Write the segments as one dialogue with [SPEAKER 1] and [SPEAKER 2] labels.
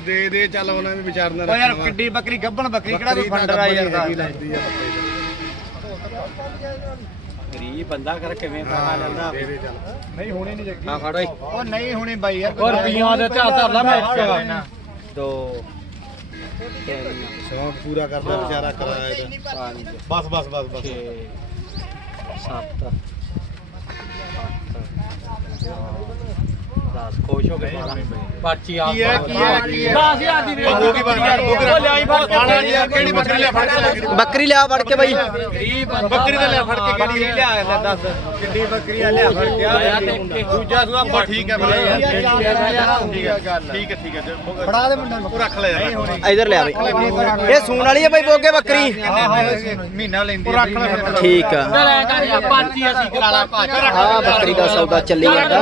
[SPEAKER 1] ਦੇ ਦੇ ਚੱਲ ਉਹਨਾਂ ਵੀ ਵਿਚਾਰਨਾ
[SPEAKER 2] ਓ ਯਾਰ ਕਿੱਡੀ ਬੱਕਰੀ ਗੱਭਣ ਬੱਕਰੀ ਕਿਹੜਾ ਕੋਈ ਫੰਡਰ ਆ ਯਾਰ ਦਾ ਲੱਗਦੀ ਆ
[SPEAKER 3] ਗਰੀਬ ਬੰਦਾ ਕਰ ਕਿਵੇਂ ਖਾਣਾ ਲੈਂਦਾ
[SPEAKER 1] ਦੇ ਦੇ ਚੱਲ।
[SPEAKER 2] ਨਹੀਂ ਹੋਣੀ ਨਹੀਂ ਜੱਗੀ।
[SPEAKER 3] ਆ ਫੜੋ
[SPEAKER 2] ਓ ਨਹੀਂ ਹੋਣੀ ਬਾਈ ਯਾਰ
[SPEAKER 3] ਕੋਈ ਰੁਪਈਆਂ ਦੇ ਧਿਆਨ ਧਰ ਲੈ ਮੈਂ ਇੱਕ ਦੋ
[SPEAKER 1] ਸ਼ੌਂਕ ਪੂਰਾ ਕਰਦਾ ਵਿਚਾਰਾ ਕਰਾਇਆ ਬਸ ਬਸ ਬਸ ਬਸ। 7 ਬੱਕਰੀ ਲਿਆ ਫੜ ਕੇ?
[SPEAKER 4] ਬੱਕਰੀ
[SPEAKER 1] ਬੱਕਰੀ ਦਾ ਲਿਆ ਫੜ ਕੇ ਕਿਹੜੀ
[SPEAKER 3] ਲਿਆ ਲੈ ਦੱਸ।
[SPEAKER 2] ਕਿੰਨੀ ਬੱਕਰੀ ਆ ਲਿਆ ਫੜ ਕੇ?
[SPEAKER 1] ਦੂਜਾ ਸੂਆ ਬਾ ਠੀਕ ਹੈ ਠੀਕ ਠੀਕ ਹੈ ਠੀਕ ਹੈ
[SPEAKER 2] ਫੜਾ
[SPEAKER 1] ਰੱਖ ਲੈ
[SPEAKER 4] ਇਧਰ ਲਿਆ ਬਾਈ। ਇਹ ਸੂਣ ਵਾਲੀ ਹੈ ਬਾਈ ਬੋਗੇ ਬੱਕਰੀ।
[SPEAKER 2] ਮਹੀਨਾ ਲੈਂਦੀ
[SPEAKER 4] ਠੀਕ ਆ। ਹਾਂ ਬੱਕਰੀ ਦਾ ਸੌਦਾ ਚੱਲੀ ਜਾਂਦਾ।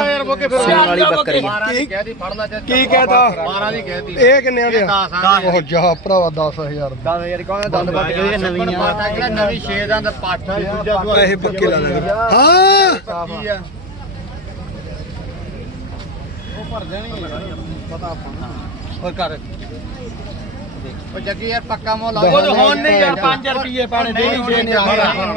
[SPEAKER 4] ਸੂਣ ਵਾਲੀ ਬੱਕਰੀ ਆ।
[SPEAKER 2] ਕਹਿਦੀ ਫੜ ਲੈ ਚਾਚਾ
[SPEAKER 1] ਕੀ ਕਹਿਤਾ?
[SPEAKER 2] 12 ਦੀ ਕਹਿਦੀ
[SPEAKER 1] ਇਹ ਕਿੰਨੇ ਆ? ਗਿਆ
[SPEAKER 2] 10
[SPEAKER 1] ਉਹ ਜਾ ਭਰਾਵਾ 10000
[SPEAKER 2] 10 ਯਾਰ ਕੌਣ ਦੰਦ ਵੱਟ ਕੇ ਨਵੀਂ ਆ। ਕਿਹੜਾ ਨਵੀਂ 6 ਦੰਦ ਪਾਠ ਆ ਦੂਜਾ ਦੁਆ।
[SPEAKER 1] ਪੈਸੇ ਪੱਕੇ ਲਾ ਲਾਂਗੇ ਹਾਂ!
[SPEAKER 2] ਕੀ ਆ? ਉਹ ਭਰ ਜਾਣੀ ਪਤਾ ਆਪਾਂ
[SPEAKER 3] ਹੋਰ ਕਰ।
[SPEAKER 2] ਉਹ ਜੱਗੀ ਯਾਰ ਪੱਕਾ ਮੁੱਲ ਲਾ
[SPEAKER 3] ਉਹ ਹੁਣ ਨਹੀਂ ਯਾਰ 5 ਰੁਪਏ ਪਾਣੇ ਦੇ ਨਹੀਂ ਦੇਣੇ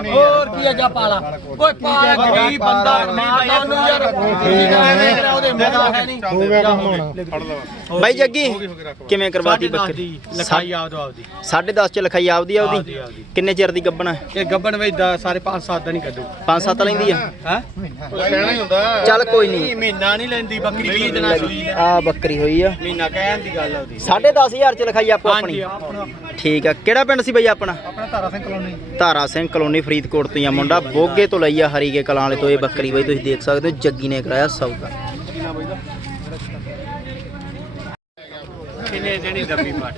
[SPEAKER 3] ਹੋਰ ਕੀ ਆ ਜਾ ਪਾਲਾ? ਓਏ ਪਾਲਾ ਗਰੀਬ ਬੰਦਾ ਮਾਰਦਾ ਉਹਨੂੰ ਯਾਰ ਠੀਕ ਆ ਐਵੇਂ ਕਰਾ ਉਹਦੇ ਮੇਰਾ ਹੈ ਨਹੀਂ
[SPEAKER 1] ਹੋ ਗਿਆ ਕੰਮ ਹੁਣ
[SPEAKER 4] ਬਾਈ ਜੱਗੀ ਕਿਵੇਂ ਕਰਵਾਤੀ ਬੱਕਰੀ?
[SPEAKER 3] ਲਿਖਾਈ ਆਉਦ ਆਉਦੀ
[SPEAKER 4] 10.5 ਚ ਲਿਖਾਈ ਆਪਦੀ ਆ
[SPEAKER 3] ਆਪਦੀ,
[SPEAKER 4] ਉਹਦੀ
[SPEAKER 3] ਆਪਦੀ।
[SPEAKER 4] ਕਿੰਨੇ ਚਿਰ ਦੀ ਗੱਬਣਾ?
[SPEAKER 3] ਇਹ ਗੱਬਣ ਵਿੱਚ ਸਾਰੇ 5-7 ਦਾ ਨਹੀਂ ਕੱਢੂ।
[SPEAKER 4] 5-7 ਲੈਂਦੀ ਆ?
[SPEAKER 3] ਹੈ?
[SPEAKER 1] ਕਹਿਣਾ ਹੀ ਹੁੰਦਾ।
[SPEAKER 4] ਚੱਲ ਕੋਈ ਨਹੀਂ
[SPEAKER 3] ਮਹੀਨਾ ਨਹੀਂ ਲੈਂਦੀ ਬੱਕਰੀ 20 ਦਿਨਾਂ ਸੂਈ
[SPEAKER 4] ਆ ਬੱਕਰੀ ਹੋਈ ਆ।
[SPEAKER 3] ਮਹੀਨਾ ਕਹਿਣ ਦੀ ਗੱਲ ਆ ਉਹਦੀ।
[SPEAKER 4] 10500 ਚ ਲਿਖਾਈ ਆਪੋ ਆਪਣੀ।
[SPEAKER 3] ਆਪਣਾ।
[SPEAKER 4] ਠੀਕ ਆ। ਕਿਹੜਾ ਪਿੰਡ ਸੀ ਬਾਈ ਆਪਣਾ?
[SPEAKER 2] ਆਪਣਾ ਤਾਰਾ ਸਿੰਘ ਕਲੋਨੀ।
[SPEAKER 4] ਧਾਰਾ ਸਿੰਘ ਕਲੋਨੀ ਫਰੀਦਕੋਟ ਤੋਂ ਹੀ ਆ ਮੁੰਡਾ। ਬੋਗੇ ਤੋਂ ਲਈ ਆ ਹਰੀਕੇ ਕਲਾਂ ਵਾਲੇ ਤੋਂ ਇਹ ਬੱਕਰੀ ਬਾਈ ਤੁਸੀਂ ਦੇਖ ਸਕਦੇ ਹੋ। ਜੱਗੀ ਨੇ ਕਰਾਇਆ ਸੌਦਾ।
[SPEAKER 3] ਕਿੰਨੇ ਦੇਣੀ ਦੱਬੀ ਪਾਟ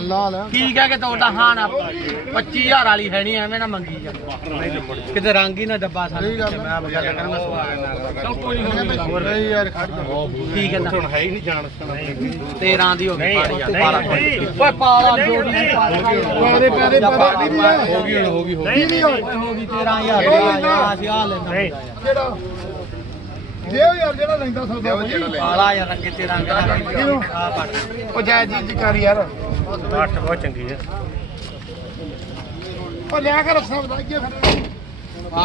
[SPEAKER 3] ਲਾ
[SPEAKER 2] ਲੈ
[SPEAKER 3] ਕੀ ਕਹਿ ਕੇ ਤੋੜਦਾ ਹਾਂ ਨਾ 25000 ਵਾਲੀ ਹੈ ਨਹੀਂ ਐਵੇਂ ਨਾ ਮੰਗੀ ਜਾ। ਕਿਤੇ ਰੰਗ ਹੀ ਨਾ ਡੱਬਾ ਸਾਨੂੰ। ਮੈਂ ਗੱਲ ਕਰਾਂਗਾ
[SPEAKER 2] ਹੋਰ ਨਹੀਂ ਯਾਰ ਖੜ ਜਾ।
[SPEAKER 3] ਕੀ ਕਹਿੰਦਾ
[SPEAKER 1] ਹੁਣ ਹੈ ਹੀ ਨਹੀਂ ਜਾਣ
[SPEAKER 3] 13 ਦੀ ਹੋ ਗਈ ਪਾੜ ਜਾ ਪਾਲਾ ਓਏ ਪਾਲਾ ਜੋੜੀ ਦੀ
[SPEAKER 2] ਪਾਦੇ ਪਾਦੇ ਪਾਦੇ
[SPEAKER 3] ਹੋ ਗਈ ਹੁਣ ਹੋ ਗਈ। ਹੋ। ਗਈ ਹੋ ਗਈ 13000 ਯਾਰ ਅਸੀਂ ਆ ਲੈਣਾ
[SPEAKER 2] ਕਿਹੜਾ? ਦੇਵ ਯਾਰ ਜਿਹੜਾ ਲੈਂਦਾ ਸੌਦਾ ਬਈ
[SPEAKER 3] ਪਾਲਾ ਯਾਰ ਰੰਗੇ ਤੇ ਰੰਗ ਆ ਪੱਟ
[SPEAKER 2] ਉਹ ਜੈ ਜੀ ਜੀ ਕਰ ਯਾਰ। ਉਹ ਲਿਆ ਕਰ ਸੌਦਾ ਕੀ ਫਿਰ?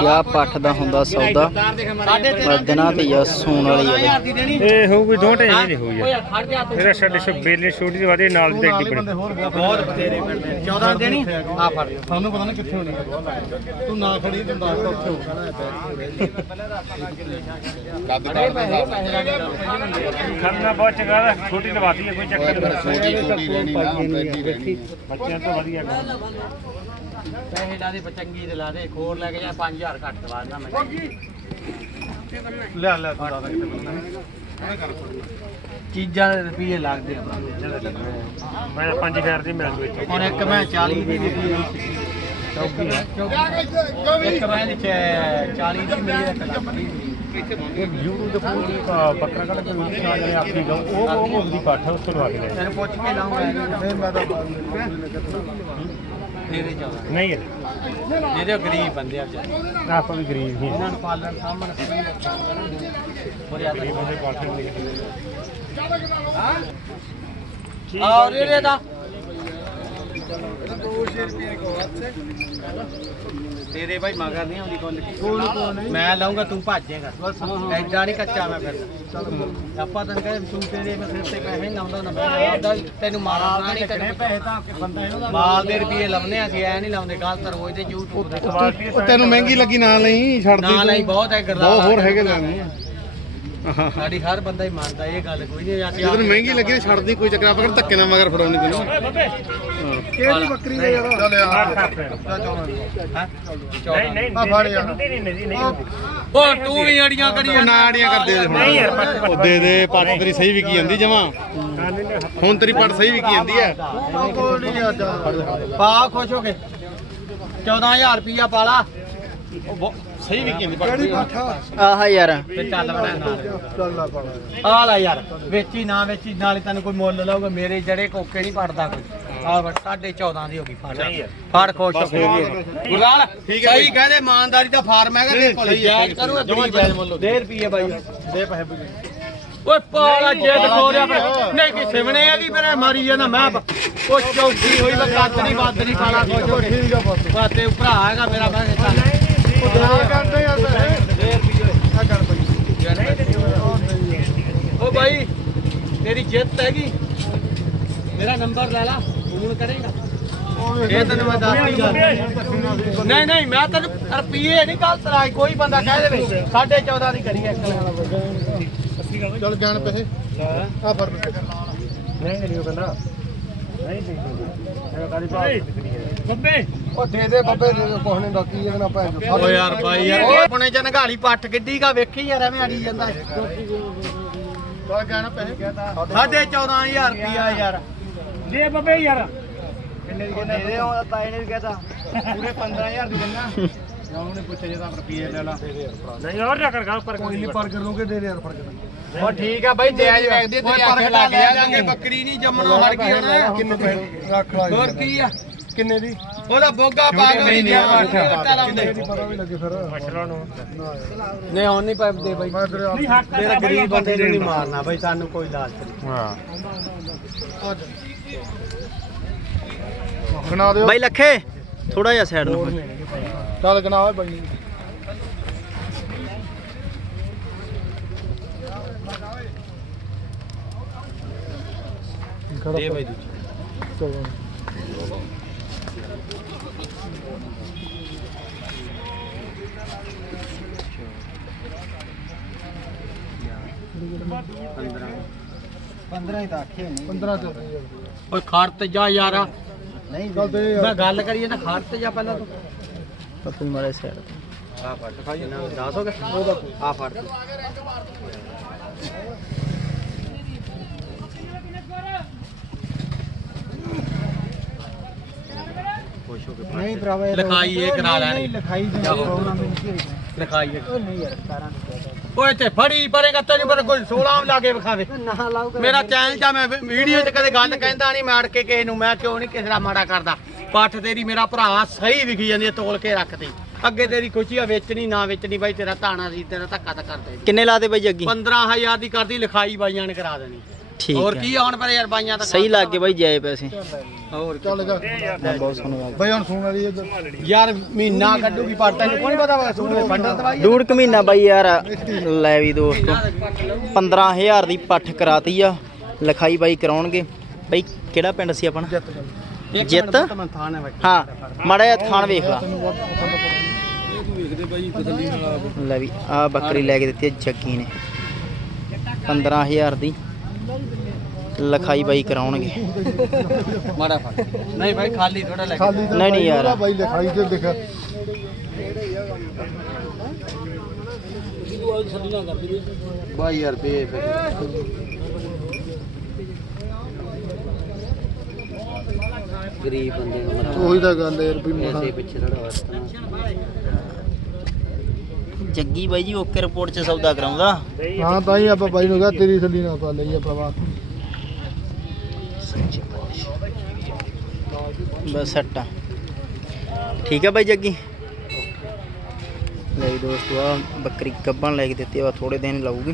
[SPEAKER 4] ਯਾ ਪੱਠ ਦਾ ਹੁੰਦਾ ਸੌਦਾ?
[SPEAKER 3] ਸਾਡੇ
[SPEAKER 4] ਪਰ ਦਿਨਾਂ ਤੇ ਯਾ ਸੂਣ ਵਾਲੀ ਆ
[SPEAKER 3] ਦੀ
[SPEAKER 5] ਇਹ ਹੋਊਗੀ ਦੋ ਢਾਈ ਦੀ ਹੋਈ
[SPEAKER 3] ਤੂੰ
[SPEAKER 5] ਇਹਦਾ ਛੱਡ ਛੋ ਬੇਲੇ ਛੋਟੀ ਜਿਹੀ ਵਾਦੇ ਨਾਲ ਦੀ ਬਣੀ।
[SPEAKER 3] ਬਹੁਤ ਬਥੇਰੇ ਮਿਲਦੇ 14 ਦੇਣੀ ਆ ਫੜ
[SPEAKER 2] ਸਾਨੂੰ ਪਤਾ ਨਹੀਂ ਕਿੱਥੇ ਹੋਣੀ ਹੈ ਤੂੰ ਨਾ ਖੜੀ ਤੈਨੂੰ ਦੱਸ ਤਾ ਉੱਥੇ
[SPEAKER 5] ਖੜਨਾ ਬਹੁਤ ਚੰਗਾ ਵਾ, ਛੋਟੀ ਲਵਾਦੀ ਹੈ ਕੋਈ ਚੱਕਰ ਨਹੀਂ। ਬੱਚਿਆਂ ਤੋਂ ਵਧੀਆ ਗਾ।
[SPEAKER 3] ਪੈਸੇ ਲਾ ਦੇ ਪਚੰਗੀ ਦੇ ਲਾ ਦੇ ਖੋਰ ਲੈ ਕੇ ਜਾ 5000 ਘੱਟ ਦਵਾ ਦਿੰਦਾ ਮੈਂ।
[SPEAKER 1] ਲੈ ਲੈ ਤੂੰ ਦਾਦਾ ਕਿਤੇ ਬੰਦਾ
[SPEAKER 3] ਚੀਜ਼ਾਂ ਦੇ ਰੁਪਏ ਲੱਗਦੇ ਆ
[SPEAKER 5] ਮੈਂ 5000 ਦੀ ਮਿਲ ਇੱਥੇ
[SPEAKER 3] ਹੁਣ ਇੱਕ ਮੈਂ 40 ਦੀ ਦਿੱਤੀ। ਚੌਕੀ ਇੱਕ ਮੈਂ ਦੀ 40 ਦੀ ਮਿਲੀ ਇੱਕ ਲੱਖ ਦੀ
[SPEAKER 5] ਬੱਕਰਾ ਕੱਢ ਕੇ ਮਾਰ ਕੇ ਆ ਜਾਏ ਆਪੀ ਗਾ ਉਹ ਉਹ ਉਹਦੀ ਪਾਠ ਉਸ ਤੋਂ ਲਵਾ ਕੇ ਲੈ
[SPEAKER 3] ਤੈਨੂੰ ਪੁੱਛ ਕੇ ਲਾਉਂਗਾ
[SPEAKER 2] ਨਹੀਂ ਮੈਂ ਤਾਂ
[SPEAKER 3] ਤੇਰੇ ਚਾਹੀਦਾ
[SPEAKER 5] ਨਹੀਂ ਯਾਰ,
[SPEAKER 3] ਜਿਹੜੇ ਗਰੀਬ ਬੰਦੇ ਆ ਵਿਚਾਰੇ।
[SPEAKER 5] ਆਪਾਂ ਵੀ ਗਰੀਬ ਹੀ
[SPEAKER 3] ਇਹਨਾਂ ਨੂੰ ਪਾਲਣ ਸਾਹਮਣ ਬੜਿਆ ਤਾਂ ਔਰ ਇਹਦੇ ਦਾ। ਤੇਰੇ ਭਾਈ ਮਗਰ ਨਹੀਂ ਆਉਂਦੀ ਕੋਲ ਮੈਂ ਲਾਉਂਗਾ ਤੂੰ ਭੱਜੇਗਾ। ਐਡਾ ਨਹੀਂ ਕੱਚਾ ਮੈਂ ਫਿਰ। ਆਪਾਂ ਤੈਨੂੰ ਕਹਿੰਦੇ ਤੂੰ ਤੇਰੇ ਮੈਂ ਸਿਰ ਤੇ ਪੈਸੇ ਨਹੀਂ ਲਾਉਂਦਾ ਨਾ ਆਪਦਾ ਤੈਨੂੰ ਮਾਰਨਾ ਨਹੀਂ ਤੈਨੂੰ ਪੈਸੇ ਤਾਂ ਬੰਦਾ ਇਹਨਾਂ ਮਾਲ ਦੇ ਰੁਪਏ ਲਾਉਨੇ ਅਸੀਂ ਐ ਨਹੀਂ ਲਾਉਂਦੇ ਗੱਲ ਤਾਂ ਰੋਜ਼ ਦੇ YouTube ਤੇ
[SPEAKER 1] ਉਹ ਤੈਨੂੰ ਮਹਿੰਗੀ ਲੱਗੀ ਨਾ ਲਈ ਛੱਡ ਦੇ
[SPEAKER 3] ਨਾ ਨਹੀਂ ਬਹੁਤ ਹੈ ਗਰਦਾ
[SPEAKER 1] ਬਹੁਤ ਹੋਰ ਹੈਗੇ ਲੈਣੇ।
[SPEAKER 3] ਸਾਡੀ ਹਰ ਬੰਦਾ ਹੀ ਮੰਨਦਾ ਇਹ ਗੱਲ ਕੋਈ ਨਹੀਂ
[SPEAKER 1] ਜਦੋਂ ਮਹਿੰਗੀ ਲੱਗੀ ਨਾ ਛੱਡ ਦੀ ਕੋਈ ਚੱਕਰ ਆਪਾਂ ਕਿਹੜਾ ਧੱਕੇ ਨਾਲ ਮਗਰ ਫੜਾਉਣੀ ਤੈਨੂੰ
[SPEAKER 2] ਕਿਹੜੀ ਬੱਕਰੀ ਦੇ ਯਾਰ। ਚੱਲ ਯਾਰ।
[SPEAKER 5] ਨਹੀਂ ਨਹੀਂ
[SPEAKER 2] ਆ ਫੜ ਯਾਰ।
[SPEAKER 5] ਨਹੀਂ ਨਹੀਂ ਨਹੀਂ ਨਹੀਂ। ਹੁੰਦੀ।
[SPEAKER 3] ਹੋਰ ਤੂੰ ਵੀ ਅੜੀਆਂ ਕਰੀ
[SPEAKER 1] ਉਹ ਨਾ ਆੜੀਆਂ ਕਰਦੇ ਦੇ ਹੁਣ।
[SPEAKER 5] ਨਹੀਂ ਯਾਰ, ਪੱਟ-
[SPEAKER 1] ਉਹ ਦੇ ਦੇ ਪੱਟ ਤੇਰੀ ਸਹੀ ਵਿਕੀ ਜਾਂਦੀ ਜਮਾ। ਹੁਣ ਤੇਰੀ ਪੱਟ ਸਹੀ ਵਿਕੀ ਜਾਂਦੀ ਹੈ।
[SPEAKER 3] ਪਾ ਖੁਸ਼ ਹੋ ਕੇ। 14000 ਰੁਪਿਆ ਪਾਲਾ
[SPEAKER 1] ਸਹੀ ਵਿਕੀ ਜਾਂਦੀ ਪੱਟ।
[SPEAKER 4] ਆਹ ਯਾਰ।
[SPEAKER 3] ਤੇ ਚੱਲ ਬਣਾ ਨਾਲ। ਆ ਲੈ ਯਾਰ। ਵੇਚੀ ਨਾ ਵੇਚੀ ਨਾਲੇ ਤੈਨੂੰ ਕੋਈ ਮੁੱਲ ਲਾਊਗਾ। ਮੇਰੇ ਜੜੇ ਕੋਕੇ ਨਹੀਂ ਪੜਦਾ ਕੋਈ। ਆ ਬਸ 14.5 ਦੀ ਹੋ ਗਈ ਫੜ ਫੜ ਖੁਸ਼ ਹੋ ਕੇ ਗੁਰਲਾਲ ਸਹੀ ਕਹਦੇ ਇਮਾਨਦਾਰੀ ਦਾ ਫਾਰਮ ਹੈਗਾ ਤੇ ਕੋਲ ਜਾਇਜ਼ ਕਰੂਗਾ ਜਮਾ ਜਾਇਜ਼ ਮੁੱਲ ਦੇ ਰੁਪਏ ਬਾਈ। ਦੇ ਪੈਸੇ ਓਏ ਪਾਲਾ ਜੇਦ ਖੋ ਰਿਆ ਪਰ ਨਹੀਂ ਕਿ ਸਿਵਣੇ ਆ ਕੀ ਮੇਰੇ ਮਾਰੀ ਜਾਂਦਾ ਮੈਂ। ਉਹ ਚੌਕੀ ਹੋਈ ਮੈਂ ਕੱਤ ਨਹੀਂ ਵੱਧ ਨਹੀਂ ਪਾਲਾ ਖੁਸ਼ ਹੋ ਕੇ ਠੀਕ ਆ ਬਸ ਬਾਤੇ ਭਰਾ ਹੈਗਾ ਮੇਰਾ ਮੈਂ ਚੱਲ ਓ ਭਾਈ ਤੇਰੀ ਜਿੱਤ ਹੈਗੀ। ਮੇਰਾ ਨੰਬਰ ਲੈ ਲਾ। ਫੋਨ ਕਰੇਗਾ। ਇਹ ਤੈਨੂੰ ਮੈਂ ਦੱਸਦੀ ਗੱਲ। ਨਹੀਂ ਨਹੀਂ ਮੈਂ ਤੈਨੂੰ ਰੁਪਈਏ ਨਹੀਂ ਕੱਲ ਤਰਾਈ ਕੋਈ ਬੰਦਾ ਕਹਿ ਦੇਵੇ। 14.5 ਦੀ ਕਰੀ ਇੱਕ
[SPEAKER 1] ਚੱਲ ਗਿਆਨ ਪੈਸੇ। ਆ ਫੜ
[SPEAKER 5] ਨਹੀਂ ਨਹੀਂ ਉਹ ਕਹਿੰਦਾ ਨਹੀਂ ਨਹੀਂ ਇਹ ਕਾਲੀ ਭਾਅ ਬੱਬੇ।
[SPEAKER 2] ਉਹ ਦੇ ਦੇ ਬੱਬੇ ਦੇ ਦੇ ਕੁਛ ਨਹੀਂ ਬਾਕੀ ਭੈਣ ਚੋ
[SPEAKER 3] ਓ ਯਾਰ ਭਾਈ ਯਾਰ। ਆਪਣੇ ਚ ਨਗਾਲੀ ਪੱਟ ਕਿੱਡੀ ਕਾ ਵੇਖੀ ਯਾਰ ਐਵੇਂ ਅੜੀ ਜਾਂਦਾ।
[SPEAKER 1] ਚੱਲ ਗਿਆਨ ਪੈਸੇ।
[SPEAKER 3] ਸਾਢੇ 14000 ਰੁਪਿਆ ਯਾਰ।
[SPEAKER 5] ਦੇ ਬੱਬੇ ਯਾਰ।
[SPEAKER 2] ਦੇ ਦੇ ਉਹ ਤਾਏ ਨੇ ਵੀ ਕਹਿਤਾ।
[SPEAKER 1] ਪੂਰੇ 15000 ਦੀ ਦਿੰਦਾ ਜਾਂ ਉਹਨੇ ਪੁੱਛਿਆ ਜੇ ਤਾਂ ਰੁਪਏ ਲੈ ਲਾ।
[SPEAKER 5] ਨਹੀਂ ਹੋਰ ਨਾ ਕਰ ਗਾ ਪਰ
[SPEAKER 2] ਕੋਈ ਨਹੀਂ ਪਰ ਕਰੋਗੇ ਦੇ ਦੇ ਯਾਰ ਪਰ ਕਰ
[SPEAKER 1] ਉਹ ਠੀਕ ਆ ਬਾਈ ਜਾਇਜ਼ ਵੇਚਦੇ
[SPEAKER 3] ਓਏ ਪਰ ਲਾ ਕੇ ਜਾਾਂਗੇ ਬੱਕਰੀ ਨਹੀਂ ਜੰਮਣੋਂ ਹਟ ਗਈ ਹੁਣ।
[SPEAKER 2] ਕਿੰਨੇ ਪੈਸੇ? ਰੱਖ ਲਾ
[SPEAKER 3] ਹੋਰ ਕੀ ਆ?
[SPEAKER 2] ਕਿੰਨੇ ਦੀ?
[SPEAKER 3] ਉਹਦਾ ਬੋਗਾ ਪਾ ਕੇ ਨਹੀਂ
[SPEAKER 2] ਪਤਾ ਵੀ ਲੱਗੇ ਫਿਰ।
[SPEAKER 5] ਮਛਰਾਂ ਨੂੰ
[SPEAKER 3] ਨਹੀਂ ਹੁਣ ਨਹੀਂ ਪੈਂਦੇ ਬਾਈ
[SPEAKER 2] ਮੈਂ ਤੇਰੇ
[SPEAKER 5] ਨਹੀਂ ਹੱਕ
[SPEAKER 3] ਤੇਰਾ ਗਰੀਬ ਬੰਦੇ ਨੂੰ ਨਹੀਂ ਮਾਰਨਾ ਬਾਈ ਸਾਨੂੰ ਕੋਈ ਲਾਲਚ ਨਹੀਂ।
[SPEAKER 1] ਹਾਂ।
[SPEAKER 2] ਗਣਾ ਦਿਓ।
[SPEAKER 4] ਬਾਈ ਲੱਖੇ ਥੋੜਾ ਜਿਹਾ ਸਾਈਡ ਨੂੰ। ਹੋ।
[SPEAKER 2] ਚੱਲ ਗਣਾ ਓਏ ਬਾਈ।
[SPEAKER 3] ਦੇ ਬਾਈ
[SPEAKER 2] ਪੰਦਰਾਂ ਹੀ ਤਾਂ ਆਖੇ ਨਹੀਂ 15 ਚੱਲ ਰਹੀ
[SPEAKER 3] ਓਏ ਖੜ ਤੇ ਜਾ ਯਾਰ
[SPEAKER 2] ਨਹੀਂ ਚੱਲ ਦੇ
[SPEAKER 3] ਮੈਂ ਗੱਲ ਕਰੀਏ ਨਾ ਖੜ ਤੇ ਜਾ ਪਹਿਲਾਂ ਤੂੰ
[SPEAKER 4] ਪੱਪੂ ਮਾਰੇ ਸਾਈਡ
[SPEAKER 3] ਆ ਫੜ ਦਿਖਾਈ ਨਾ ਦੱਸ ਹੋ ਗਿਆ ਆ ਫੜ ਤੂੰ। ਖੁਸ਼ ਹੋ ਕੇ ਫੜ।
[SPEAKER 2] ਨਹੀਂ ਭਰਾਵਾ
[SPEAKER 3] ਲਿਖਾਈ ਇਹ ਕਰਾ ਲੈਣੀ
[SPEAKER 2] ਲਿਖਾਈ ਦੇ
[SPEAKER 3] ਜਾਓ।
[SPEAKER 2] ਪ੍ਰੋਗਰਾਮ ਵਿੱਚ ਕੀ
[SPEAKER 3] ਲਿਖਾਈ ਇਹ।
[SPEAKER 2] ਉਹ ਨਹੀਂ ਯਾਰ 17 ਨੂੰ
[SPEAKER 3] ਓਏ ਤੇ ਫੜੀ ਪਰੇਗਾ ਤੈਨੂੰ ਪਰ ਕੋਈ 16 ਲਾ ਕੇ ਵਿਖਾਵੇ।
[SPEAKER 2] ਨਾ ਲਾਉ
[SPEAKER 3] ਮੇਰਾ ਚੈਨਲ ਜਾਂ ਮੈਂ ਵੀਡੀਓ 'ਚ ਕਦੇ ਗੱਲ ਕਹਿੰਦਾ ਨਹੀਂ ਮੈਂ ਅੜ ਕੇ ਕਿਸੇ ਨੂੰ ਮੈਂ ਕਿਉਂ ਨਹੀਂ ਕਿਸੇ ਦਾ ਮਾੜਾ ਕਰਦਾ। ਪੱਠ ਤੇਰੀ ਮੇਰਾ ਭਰਾ ਸਹੀ ਵਿਖੀ ਜਾਂਦੀ ਹੈ ਤੋਲ ਕੇ ਰੱਖਦੀ ਅੱਗੇ ਤੇਰੀ ਖੁਸ਼ੀ ਆ ਵੇਚਣੀ ਨਾ ਵੇਚਣੀ ਬਾਈ ਤੇਰਾ ਤਾਣਾ ਸੀ ਤੇਰਾ ਧੱਕਾ ਤਾਂ ਕਰਦੇ
[SPEAKER 4] ਕਿੰਨੇ ਲਾਦੇ ਬਾਈ ਜੱਗੀ?
[SPEAKER 3] 15000 ਦੀ ਕਰਦੀ ਲਿਖਾਈ ਬਾਈਆਂ ਨੇ ਕਰਾ ਦੇਣੀ।
[SPEAKER 4] ਠੀਕ
[SPEAKER 3] ਹੋਰ
[SPEAKER 4] ਹੈ।
[SPEAKER 3] ਕੀ ਆ ਹੁਣ ਪਰ ਯਾਰ ਬਾਈਆਂ ਤਾਂ
[SPEAKER 4] ਸਹੀ ਲੱਗ ਗਏ ਬਾਈ ਜਾਏ ਪੈਸੇ।
[SPEAKER 3] ਹੋਰ
[SPEAKER 2] ਚੱਲ ਜਾ। ਬਈ ਹੁਣ ਸੁਣ ਵਾਲੀ ਇੱਧਰ।
[SPEAKER 3] ਯਾਰ ਮਹੀਨਾ ਕੱਢੂਗੀ ਪਰ ਤੈਨੂੰ ਕੋਈ ਪਤਾ ਵਾ ਸੂਟ ਦੇ ਫੰਡਲ ਦਵਾਈ
[SPEAKER 4] ਡੂੜ ਕੁ ਮਹੀਨਾ ਬਾਈ ਯਾਰ। ਲੈ ਵੀ ਦੋਸਤੋ 15000 ਦੀ ਪੱਠ ਕਰਾਤੀ ਆ। ਲਿਖਾਈ ਬਾਈ ਕਰਾਉਣਗੇ। ਬਾਈ ਕਿਹੜਾ ਪਿੰਡ ਸੀ ਆਪਣਾ? ਜਿੱਤ?
[SPEAKER 3] ਮੈਂ ਥਾਣ ਹੈ ਬਾਈ
[SPEAKER 4] ਹਾਂ ਮਾੜਾ ਜਿਹਾ ਥਾਣ ਵੇਖ ਲਾ। ਲੈ ਵੀ ਆ ਬੱਕਰੀ ਲੈ ਕੇ ਦਿੱਤੀ ਆ ਜੱਗੀ ਨੇ। 15000 ਦੀ। ਲਿਖਾਈ ਬਾਈ ਕਰਾਉਣਗੇ।
[SPEAKER 3] ਮਾੜਾ ਫੜ। ਨਹੀਂ ਬਾਈ ਖਾਲੀ ਥੋੜਾ ਲੈ ਕੇ
[SPEAKER 2] ਖਾਲੀ ਤਾਂ
[SPEAKER 4] ਨਹੀਂ, ਨਹੀਂ ਯਾਰ।
[SPEAKER 2] ਉਹਦਾ ਬਾਈ ਲਿਖਾਈ ਤੇ ਲਿਖਿਆ।
[SPEAKER 3] ਬਾਈ ਯਾਰ ਪੇ ਗਰੀਬ ਬੰਦੇ ਨੂੰ
[SPEAKER 2] ਉਹੀ ਤਾਂ ਗੱਲ ਹੈ ਯਾਰ ਵੀ
[SPEAKER 3] ਪਿੱਛੇ ਥੋੜਾ ਵਸਤਨਾ
[SPEAKER 4] ਜੱਗੀ ਬਾਈ ਜੀ ਓਕੇ ਰਿਪੋਰਟ 'ਚ ਸੌਦਾ ਕਰਾਉਂਦਾ।
[SPEAKER 2] ਹਾਂ ਤਾਂ ਹੀ ਆਪਾਂ ਬਾਈ ਨੂੰ ਕਿਹਾ ਤੇਰੀ ਥੱਲੀ ਨਾ ਪਾ ਲਈ ਆਪਾਂ ਬਾਤ
[SPEAKER 4] ਬਸ ਸੱਟਾ ਠੀਕ ਆ ਬਾਈ ਜੱਗੀ ਲੈ ਦੋਸਤੋ ਆ ਬੱਕਰੀ ਗੱਬਾਂ ਲੈ ਕੇ ਦਿੱਤੀ ਆ ਥੋੜੇ ਦਿਨ ਲਾਊਗੀ।